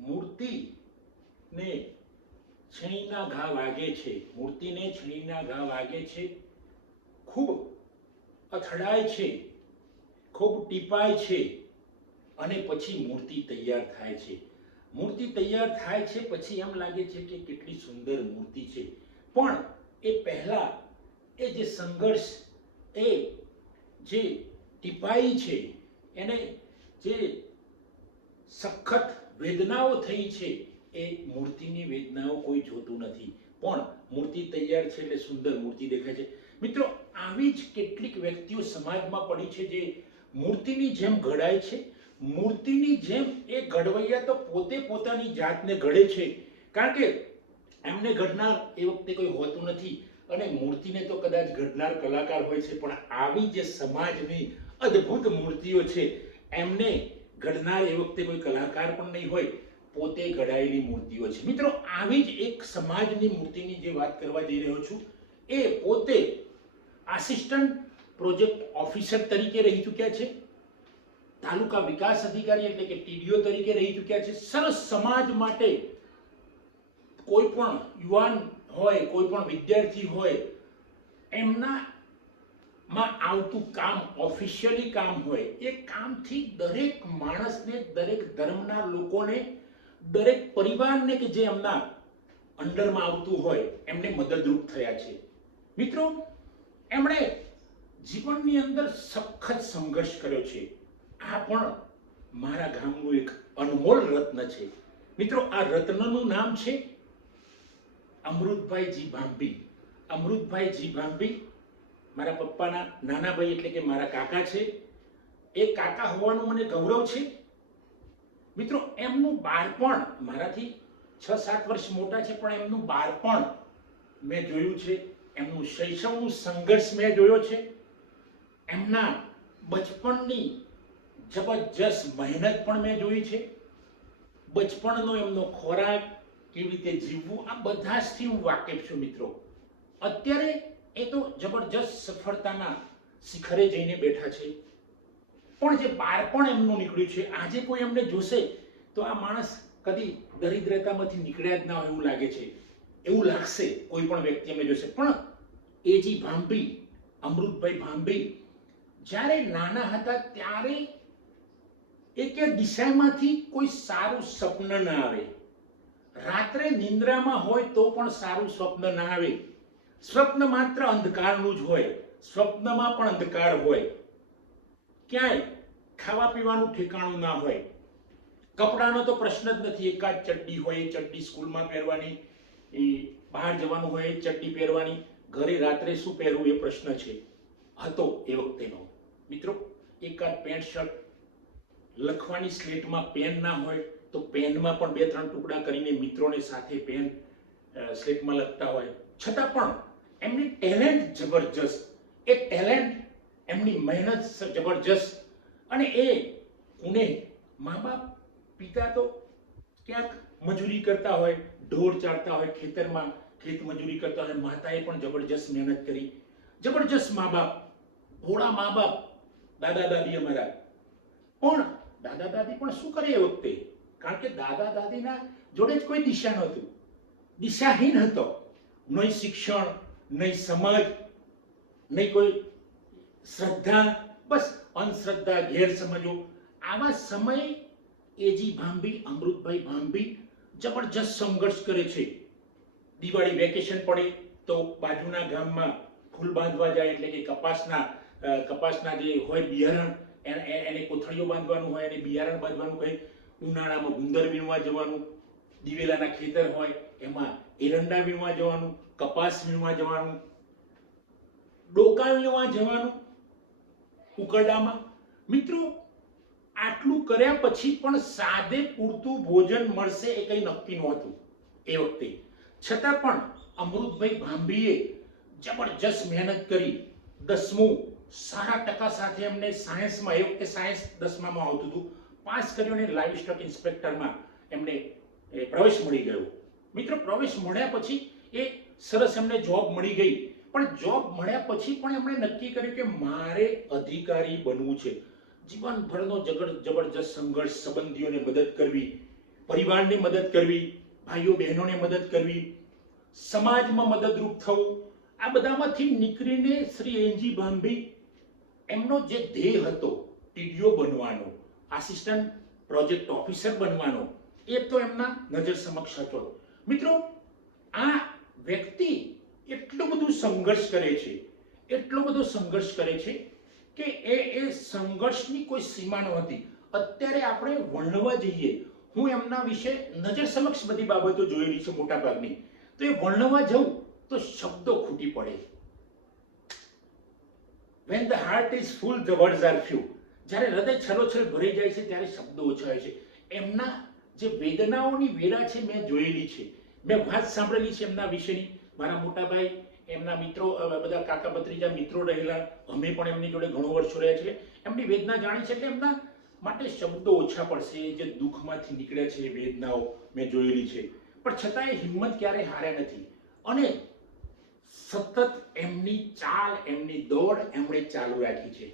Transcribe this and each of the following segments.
મૂર્તિને છણીના ઘા વાગે છે, મૂર્તિને છણીના ઘા વાગે છે, ખૂબ અથડાય છે, ખૂબ ટીપાય છે અને પછી મૂર્તિ તૈયાર થાય છે. મૂર્તિ તૈયાર થાય છે પછી એમ લાગે છે કે કેટલી સુંદર મૂર્તિ છે, પણ એ પહેલા એ જે સંઘર્ષ, એ જે ટીપાઈ છે, એને જે સખત વેદનાઓ થઈ છે, એ મૂર્તિની વેદનાઓ કોઈ જોતું નથી, પણ મૂર્તિ તૈયાર છે એટલે સુંદર મૂર્તિ દેખાય છે. મિત્રો, આવી જ કેટલીક વ્યક્તિઓ સમાજમાં પડી છે જે મૂર્તિની જેમ ઘડાય છે. મૂર્તિની જેમ એ ઘડવૈયા તો પોતે પોતાની જાતને ઘડે છે, કારણ કે એમને ઘડનાર એ વખતે કોઈ હોતું નથી અને મૂર્તિને તો કદાચ ઘડનાર કલાકાર હોય છે, પણ આવી જે સમાજની અદ્ભુત મૂર્તિઓ છે એમને ઘડનાર એ વખતે કોઈ કલાકાર પણ નહીં હોય, પોતે ઘડાયેલી મૂર્તિઓ છે. મિત્રો, આવી જ એક સમાજની મૂર્તિની જે વાત કરવા જઈ રહ્યો છું, એ પોતે આસિસ્ટન્ટ પ્રોજેક્ટ ઓફિસર તરીકે રહી ચૂક્યા છે, તાલુકા વિકાસ અધિકારી એટલે કે ટીડીઓ તરીકે રહી ચૂક્યા છે. સરસ સમાજ માટે કોઈ પણ યુવાન હોય, કોઈ પણ વિદ્યાર્થી હોય, એમના માં આવતું કામ, ઓફિશિયલી કામ હોય, એ કામથી દરેક માણસને, દરેક ધર્મના લોકોને, દરેક પરિવારને કે જે એમના અંડરમાં આવતું હોય એમને મદદરૂપ થયા છે. મિત્રો, એમણે જીવનની અંદર સખત સંઘર્ષ કર્યો છે. આ પણ મારા ગામનું એક અનમોલ રત્ન છે. મિત્રો, આ રત્નનું નામ છે અમૃતભાઈ ભાંભી. અમૃતભાઈ ભાંભી મારા પપ્પાના નાના ભાઈ એટલે કે મારા કાકા છે. એ કાકા હોવાનું મને ગૌરવ છે. મિત્રો, એમનું બાળપણ મારાથી 6-7 વર્ષ મોટા છે, પણ એમનું બાળપણ મેં જોયું છે, એમનું શૈશવનું સંઘર્ષ મેં જોયો છે, એમના બચપણની જબરજસ્ત મહેનત પણ મેં જોઈ છે, બચપણનો એમનો ખોરાક, કેવી રીતે જીવવું, આ બધાથી હું વાકેફ છું. મિત્રો, અત્યારે એ તો જબરજસ્ત સફળતાના શિખરે જઈને બેઠા છે, પણ જે બાળપણ એમનું નીકળ્યું છે, આજે કોઈ એમને જોશે તો આ માણસ કદી દરિદ્રતામાંથી નીકળ્યા જ ના હોય એવું લાગે છે, એવું લાગશે કોઈ પણ વ્યક્તિ એમને જોશે. પણ એજી ભાંભી, અમૃતભાઈ ભાંભી જ્યારે નાના હતા ત્યારે એક દિશામાંથી કોઈ સારું સ્વપ્ન ના આવે, રાત્રે નિંદ્રામાં હોય તો પણ સારું સ્વપ્ન ના આવે, સ્વપ્ન માત્ર અંધકારનું જ હોય, સ્વપ્નમાં પણ અંધકાર હોય, ક્યાંય ખાવા પીવાનું ઠેકાણું ના હોય, કપડાનો તો પ્રશ્ન જ નથી, એકાદ ચડ્ડી હોય, એ ચડ્ડી સ્કૂલમાં પહેરવાની, એ બહાર જવાનું હોય, એ ચડ્ડી પહેરવાની, ઘરે રાત્રે શું પહેરવું એ પ્રશ્ન છે, હતો એ વખતેનો. મિત્રો, એકાદ પેન્ટ શર્ટ, લખવાની સ્લેટમાં પેન ના હોય તો પેનમાં પણ 2-3 ટુકડા કરીને મિત્રોને સાથે પેન સ્લેટમાં લખતા હોય, છતાં પણ એમની ટેલેન્ટ જબરજસ્ત, એ ટેલેન્ટ, એમની મહેનત જબરજસ્ત. અને એ ઉને મા બાપ, પિતા તો ક્યાંક મજૂરી કરતા હોય, ઢોર ચારતા હોય, ખેતરમાં ખેત મજૂરી કરતા હોય, માતાએ પણ જબરજસ્ત મહેનત કરી, જબરજસ્ત મા બાપ, ભોળા મા બાપ, દાદા દાદી અમારા. પણ દાદા દાદી પણ શું કરે એ વખતે, કારણ કે દાદા દાદીના જોડે જ કોઈ દિશા નહોતું, દિશાહીન હતો, નહીં શિક્ષણ, નહીં સમજ, નહીં કોઈ શ્રદ્ધા, બસ અંધશ્રદ્ધા, ગેરસમજો. આવા સમયે એજી ભાંભી, અમૃતભાઈ ભાંભી જબરજસ્ત સંઘર્ષ કરે છે. દિવાળી વેકેશન પડે તો બાજુના ગામમાં ફૂલ બાંધવા જાય, એટલે કે કપાસના જે હોય બિયારણ, એને કોથળીઓ બાંધવાનું હોય, એને બિયારણ બાંધવાનું કહે. ઉનાળામાં ગુંદર વીણવા જવાનું, દિવેલાના ખેતર હોય એમાં એરંડા વીણવા જવાનું, કપાસ વીણવા જવાનું, ડોકા વીણવા જવાનું ઉકરડામાં. મિત્રો, આટલું કર્યા પછી પણ સાદે પૂરતું ભોજન મળશે એ કંઈ નક્કી નહોતું એ વખતે, છતાં પણ અમૃતભાઈ ભાંભીએ જબરજસ્ત મહેનત કરી. 10મું સારા ટકા સાથે એમને સાયન્સમાં, એ વખતે સાયન્સ 10મામાં આવતું હતું, પાસ કર્યો અને લાઈવ સ્ટોક ઇન્સ્પેક્ટરમાં એમને પ્રવેશ મળી ગયો. મિત્રો, પ્રવેશ મળ્યા પછી એ સરસ એમને જોબ મળી ગઈ, પણ જોબ મળ્યા પછી પણ એમણે નક્કી કર્યું કે મારે અધિકારી બનવું છે. જીવનભરનો જબરજસ્ત સંઘર્ષ, સંબંધીઓને મદદ કરવી, પરિવારને મદદ કરવી, ભાઈઓ બહેનોને મદદ કરવી, સમાજમાં મદદરૂપ થવું, આ બધામાંથી નીકળીને શ્રી એનજી ભાંભી એમનો જે ધ્યેય હતો ટીડીઓ બનવાનો, આસિસ્ટન્ટ પ્રોજેક્ટ ઓફિસર બનવાનો, એ તો એમના નજર સમક્ષ હતો. મિત્રો, આ વ્યક્તિ એટલું બધું સંઘર્ષ કરે છે, એટલો બધો સંઘર્ષ કરે છે કે એ સંઘર્ષની કોઈ સીમા નહોતી. અત્યારે આપણે વર્ણવા જઈએ, હું એમના વિશે નજર સમક્ષ બધી બાબતો જોયેલી છે મોટા ભાગની, તો એ વર્ણવા જવું તો શબ્દો ખૂટી પડે. When the heart is full, the words are few. જ્યારે હૃદય છલોછલ ભરાઈ જાય છે ત્યારે શબ્દો ઓછા હોય છે. એમના જે વેદનાઓની વેરા છે મેં જોયેલી છે, મેં વાત સાંભળેલી છે એમના વિશેની. મારા મોટા ભાઈ, એમના મિત્રો, બધા કાકા ભત્રીજા મિત્રો રહેલા, અમે પણ એમની જોડે ઘણો વર્ષો રહ્યા છે, એમની વેદના જાણી છે. એટલે એમના માટે શબ્દો ઓછા પડશે. જે દુઃખમાંથી નીકળે છે એ વેદનાઓ મેં જોયેલી છે, પણ છતાં એ હિંમત ક્યારે હાર્યા નથી અને સતત એમની ચાલ, એમની દોડ એમણે ચાલુ રાખી છે.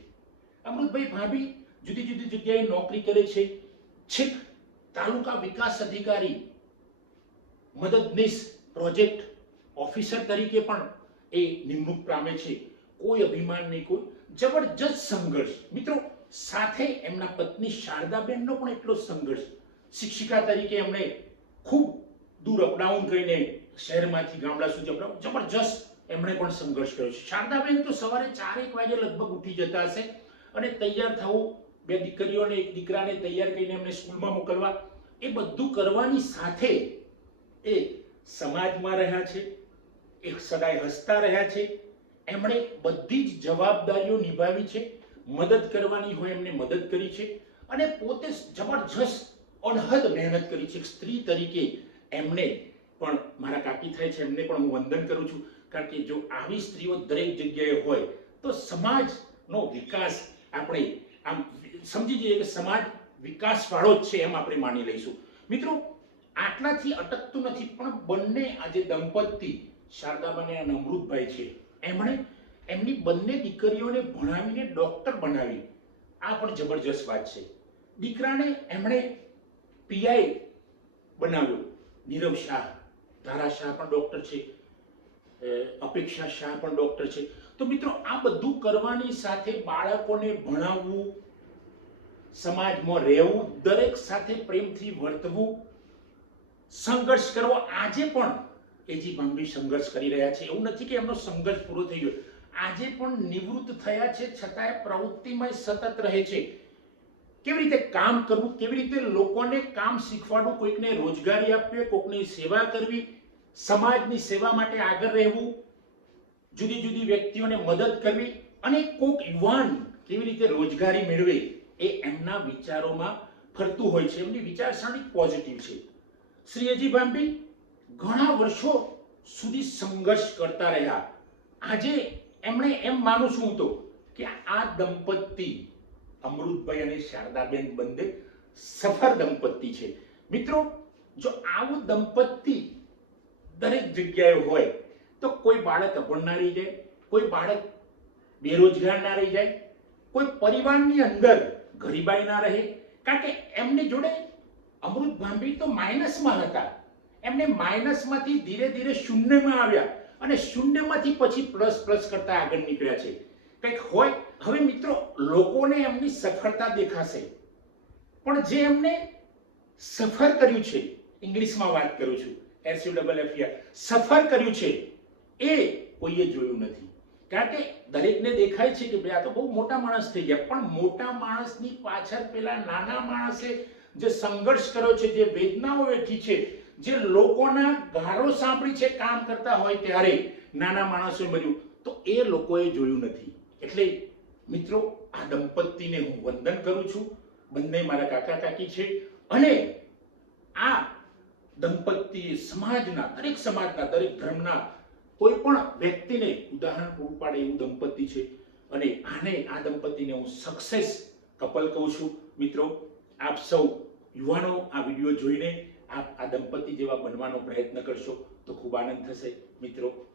અમૃતભાઈ ભાભી જુદી જુદી જગ્યાએ નોકરી કરે છે. છેક તાલુકા વિકાસ અધિકારી, મદદનીશ પ્રોજેક્ટ ઓફિસર તરીકે પણ એ નિમણૂક પામે છે. કોઈ અભિમાન નહીં, કોઈ જબરજસ્ત સંઘર્ષ. મિત્રો, સાથે એમના પત્ની શારદાબેનનો પણ એટલો સંઘર્ષ. શિક્ષિકા તરીકે એમણે ખૂબ દૂર અપડાઉન કરીને શહેરમાંથી ગામડા સુધી જબરજસ્ત એમણે પણ સંઘર્ષ કર્યો છે. શારદાબેન તો સવારે 4-1 વાગે લગભગ ઉઠી જતા હશે અને તૈયાર થવું, 2 દીકરીઓને 1 દીકરાને તૈયાર કરીને એમને સ્કૂલમાં મોકલવા, એ બધું કરવાની સાથે એ સમાજમાં રહ્યા છે, એ સદાય હસતા રહ્યા છે. એમણે બધી જ જવાબદારીઓ નિભાવી છે. મદદ કરવાની હોય એમને મદદ કરી છે અને પોતે જબરજસ્ત અણહદ મહેનત કરી છે. એક સ્ત્રી તરીકે એમને પણ, મારા કાકી થાય છે, એમને પણ હું વંદન કરું છું. કારણ કે જો આવી સ્ત્રીઓ દરેક જગ્યાએ હોય તો સમાજનો વિકાસ આપણે આમ સમજી જઈએ કે સમાજ વિકાસવાળો જ છે એમ આપણે માની લઈશું. મિત્રો, આટલાથી અટકતું નથી, પણ બંને આજે દંપતી શારદાબેન અને અમૃતભાઈ છે, એમણે એમની બંને દીકરીઓને ભણાવીને ડોક્ટર બનાવી. આ પણ જબરજસ્ત વાત છે. દીકરાને એમણે પીઆઈ બનાવ્યો, નીરવ શાહ. ધારા શાહ પણ ડોક્ટર છે, અપેક્ષા શાહ પણ ડોક્ટર છે. તો મિત્રો, આ બધું કરવાની સાથે બાળકોને ભણાવવું, સમાજમાં રહેવું, દરેક સાથે પ્રેમથી વર્તવું, સંઘર્ષ કરવો. આજે પણ એજી ભાંભી સંઘર્ષ કરી રહ્યા છે. એવું નથી કે એમનો સંઘર્ષ પૂરો થઈ ગયો. આજે પણ નિવૃત્ત થયા છે, છતાંય પ્રવૃત્તિમાં સતત રહે છે. કેવી રીતે કામ કરવું, કેવી રીતે લોકોને કામ શીખવાડવું, કોઈકને રોજગારી આપવી, કોઈકની સેવા કરવી, સમાજની સેવા માટે આગળ રહેવું, જુદી જુદી વ્યક્તિઓને મદદ કરવી અને કોઈક યુવાન કેવી રીતે રોજગારી મેળવે, એ એમના વિચારોમાં ફરતું હોય છે. એમની વિચારસરણી પોઝિટિવ છે. શ્રી એજી ભાંભી ઘણા વર્ષો સુધી સંઘર્ષ કરતા રહ્યા. આજે એમણે એમ માનું છું તો કે આ દંપતી અમૃતભાઈ અને શારદાબેન બંને સફળ દંપતી છે. મિત્રો, જો આવું દંપતી દરેક જગ્યાએ હોય તો કોઈ બાળક અભણ ના રહી જાય, કોઈ બાળક બેરોજગાર ના રહી જાય, કોઈ પરિવારની અંદર ગરીબાઈ ના રહે. કારણ કે એમની જોડે અમૃત ભાંભી તો માઇનસમાં હતા, એમને માઇનસમાંથી ધીરે ધીરે શૂન્યમાં આવ્યા અને શૂન્યમાંથી પછી પ્લસ પ્લસ કરતા આગળ નીકળ્યા છે. કંઈક હોય. હવે મિત્રો, લોકોને એમની સફળતા દેખાશે, પણ જે એમને સફર કર્યું છે, ઇંગ્લિશમાં વાત કરું છું, સફર કર્યું છે, એ કોઈએ જોયું નથી. કારણ કે દરેકને દેખાય છે કે ભાઈ આ તો બહુ મોટા માણસ થઈ ગયા, પણ મોટા માણસની પાછળ પેલા નાના માણસે જે સંઘર્ષ કર્યો છે, જે વેદનાઓ વેઠી છે, જે લોકોના ગારો સાંભળી છે કામ કરતા હોય ત્યારે, નાના માણસો મર્યું, તો એ લોકોએ જોયું નથી. એટલે મિત્રો, આ દંપતીને હું વંદન કરું છું. બંને મારા કાકા કાકી છે અને આ દંપતી સમાજના, દરેક સમાજના, દરેક ધર્મના કોઈ પણ વ્યક્તિને ઉદાહરણ પૂરું પાડે એવું દંપતી છે અને આ દંપતીને હું સક્સેસ કપલ કહું છું. મિત્રો, આપ સૌ યુવાનો આ વિડીયો જોઈને આપ આ દંપતી જેવા બનવાનો પ્રયત્ન કરશો તો ખૂબ આનંદ થશે. મિત્રો,